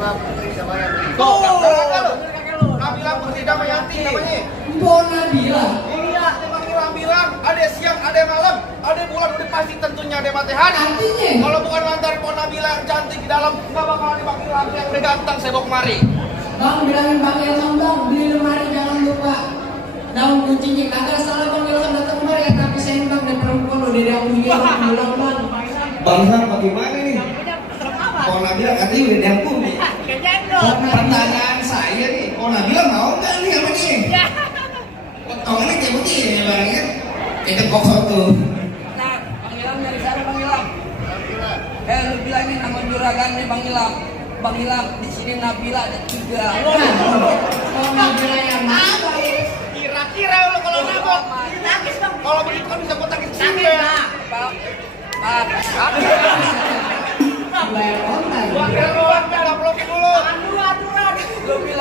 Tuh, Nabila Putri Damayanti namanya. Mbok Nabila. Iya, Nabila bilang ada siang, ada malam, ada bulan, udah pasti tentunya ada matahari. Artinya? Kalau bukan lantaran Mbok Nabila yang cantik di dalam, nggak bakalan dipanggil laki yang udah ganteng saya bawa kemari. Bang, bilangin Bang Ilham bang, beli lemari jangan lupa. Daun kuncinya kagak salah Bang Ilham datang kemari ya, tapi sayang bang dan perempuan lo dari aku ini bilang bang. Bang Ilham bagaimana nih? Mbok Nabila katanya udah diampun nih. Pertanyaan saya nih, Mbok Nabila mau nggak nih sama nih? Potongannya kayak begini ya bang ya? Kayak kok satu. Nah, Bang Ilham dari sana Bang Ilham. Lu bilangin nama juragannya Bang Ilham. Bang Ilham, di sini Nabila ada 3. Kalau Nabila yang mana? Kira-kira lo kalau nabok, kalau begitu kan bisa kotak ke sini ya. Bayar konten. Gua kira doang, nggak blokin dulu. Lu bilang